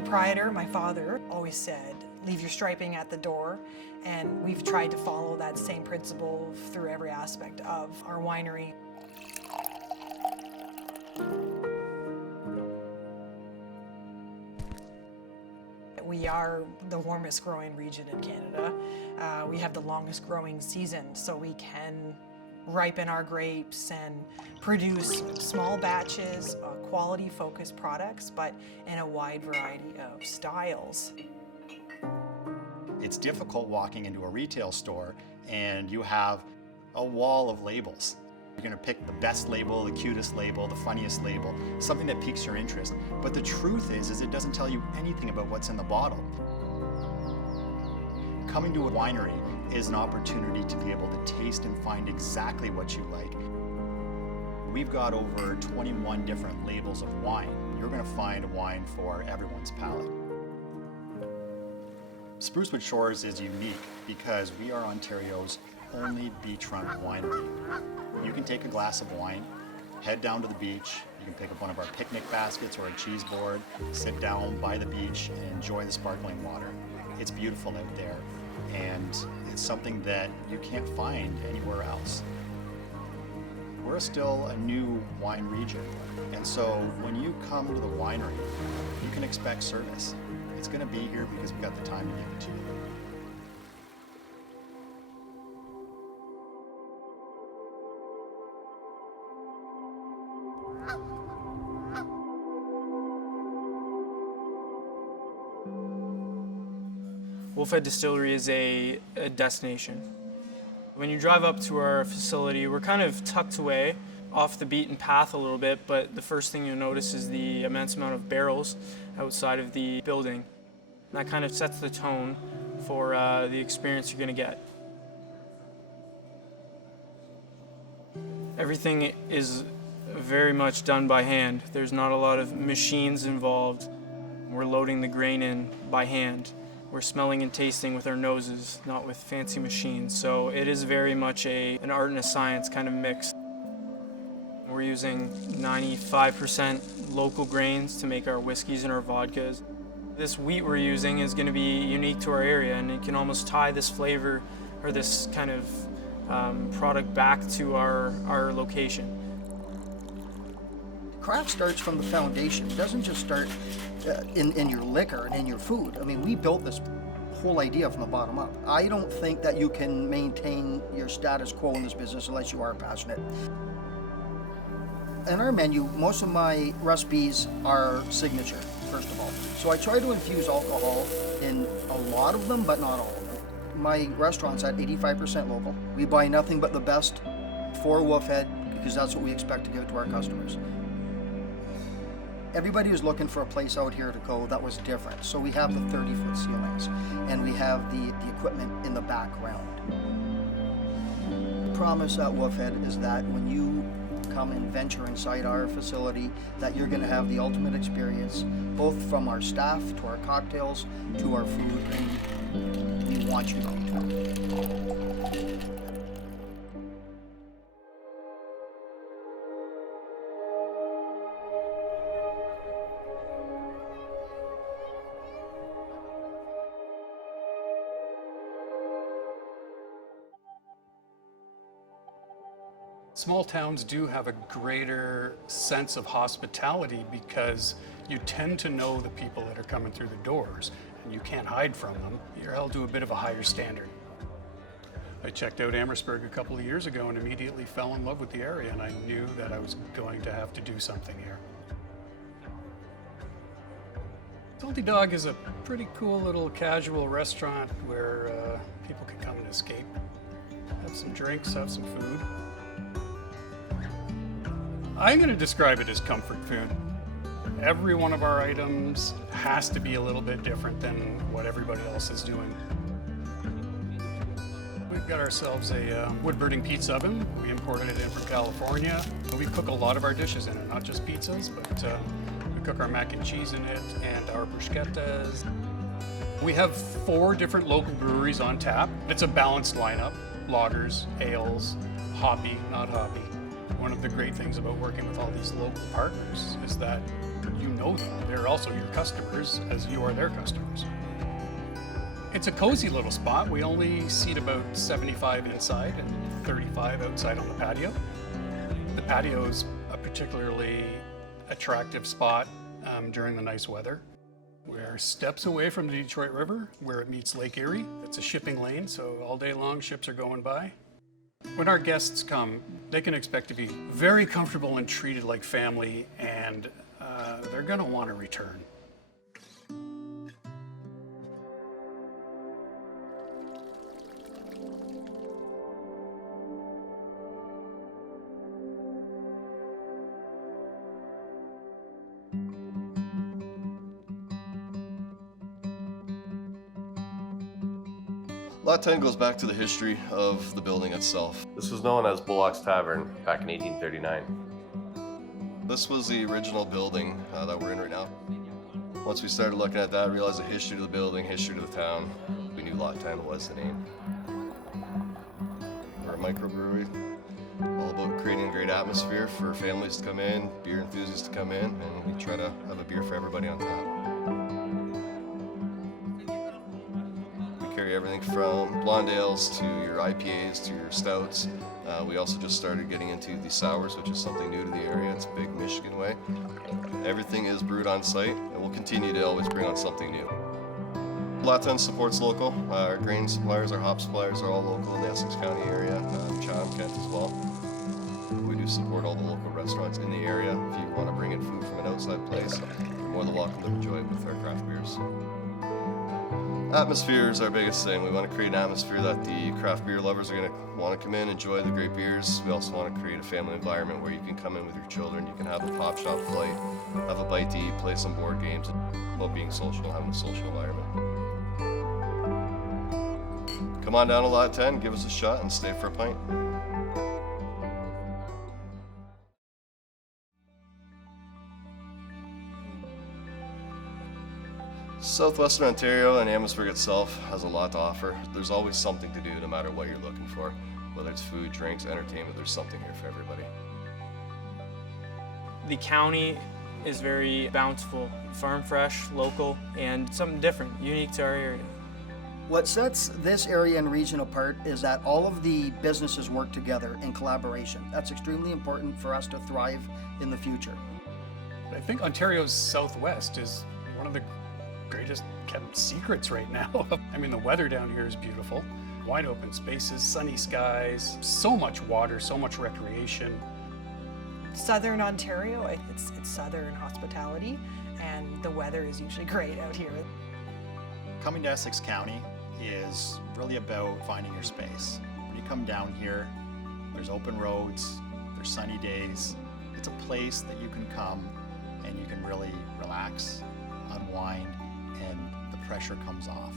proprietor, my father, always said, leave your striping at the door, and we've tried to follow that same principle through every aspect of our winery. We are the warmest growing region in Canada. We have the longest growing season, so we can ripen our grapes and produce small batches, quality focused products, but in a wide variety of styles. It's difficult walking into a retail store and you have a wall of labels. You're going to pick the best label, the cutest label, the funniest label, something that piques your interest. But the truth is it doesn't tell you anything about what's in the bottle. Coming to a winery is an opportunity to be able to taste and find exactly what you like. We've got over 21 different labels of wine. You're going to find a wine for everyone's palate. Sprucewood Shores is unique because we are Ontario's only beachfront winery. You can take a glass of wine, head down to the beach, you can pick up one of our picnic baskets or a cheese board, sit down by the beach and enjoy the sparkling water. It's beautiful out there, and it's something that you can't find anywhere else. We're still a new wine region, and so when you come to the winery, you can expect service. It's going to be here because we've got the time to give it to you. Wolfhead Distillery is a destination. When you drive up to our facility, we're kind of tucked away off the beaten path a little bit, but the first thing you'll notice is the immense amount of barrels outside of the building. That kind of sets the tone for the experience you're going to get. Everything is very much done by hand. There's not a lot of machines involved. We're loading the grain in by hand. We're smelling and tasting with our noses, not with fancy machines. So it is very much an art and a science kind of mix. We're using 95% local grains to make our whiskeys and our vodkas. This wheat we're using is going to be unique to our area, and it can almost tie this flavor or this kind of product back to our location. Craft starts from the foundation. It doesn't just start in your liquor and in your food. I mean, we built this whole idea from the bottom up. I don't think that you can maintain your status quo in this business unless you are passionate. In our menu, most of my recipes are signature, first of all. So I try to infuse alcohol in a lot of them, but not all of them. My restaurant's at 85% local. We buy nothing but the best for Wolfhead because that's what we expect to give to our customers. Everybody was looking for a place out here to go that was different. So we have the 30-foot ceilings and we have the equipment in the background. The promise at Wolfhead is that when you come and venture inside our facility, that you're going to have the ultimate experience, both from our staff to our cocktails to our food, and we want you to. Small towns do have a greater sense of hospitality because you tend to know the people that are coming through the doors and you can't hide from them. You're held to a bit of a higher standard. I checked out Amherstburg a couple of years ago and immediately fell in love with the area, and I knew that I was going to have to do something here. Salty Dog is a pretty cool little casual restaurant where people can come and escape, have some drinks, have some food. I'm going to describe it as comfort food. Every one of our items has to be a little bit different than what everybody else is doing. We've got ourselves a wood-burning pizza oven. We imported it in from California. We cook a lot of our dishes in it, not just pizzas, but we cook our mac and cheese in it and our bruschettas. We have 4 different local breweries on tap. It's a balanced lineup: lagers, ales, hoppy, not hoppy. One of the great things about working with all these local partners is that you you know them. They're also your customers as you are their customers. It's a cozy little spot. We only seat about 75 inside and 35 outside on the patio. The patio is a particularly attractive spot during the nice weather. We're steps away from the Detroit River where it meets Lake Erie. It's a shipping lane, so all day long ships are going by. When our guests come, they can expect to be very comfortable and treated like family, and they're going to want to return. Lot 10 goes back to the history of the building itself. This was known as Bullock's Tavern back in 1839. This was the original building that we're in right now. Once we started looking at that, realized the history to the building, history to the town, we knew Lot 10 was the name. We're a microbrewery, all about creating a great atmosphere for families to come in, beer enthusiasts to come in, and we try to have a beer for everybody on tap. Carry everything from blonde ales to your IPAs to your stouts. We also just started getting into the sours, which is something new to the area. It's a big Michigan way. Everything is brewed on site, and we'll continue to always bring on something new. Lot 10 supports local. Our grain suppliers, our hop suppliers are all local in the Essex County area, Chatham, Kent as well. We do support all the local restaurants in the area. If you want to bring in food from an outside place, you're more than welcome to enjoy it with our craft beers. Atmosphere is our biggest thing. We want to create an atmosphere that the craft beer lovers are going to want to come in, enjoy the great beers. We also want to create a family environment where you can come in with your children, you can have a pop shop flight, have a bite to eat, play some board games, while being social, having a social environment. Come on down to Lot 10, give us a shot, and stay for a pint. Southwestern Ontario and Amherstburg itself has a lot to offer. There's always something to do no matter what you're looking for. Whether it's food, drinks, entertainment, there's something here for everybody. The county is very bountiful, farm fresh, local, and something different, unique to our area. What sets this area and region apart is that all of the businesses work together in collaboration. That's extremely important for us to thrive in the future. I think Ontario's southwest is one of the greatest kept secrets right now. I mean, the weather down here is beautiful. Wide open spaces, sunny skies, so much water, so much recreation. Southern Ontario, it's southern hospitality, and the weather is usually great out here. Coming to Essex County is really about finding your space. When you come down here, there's open roads, there's sunny days. It's a place that you can come and you can really relax, unwind, and the pressure comes off.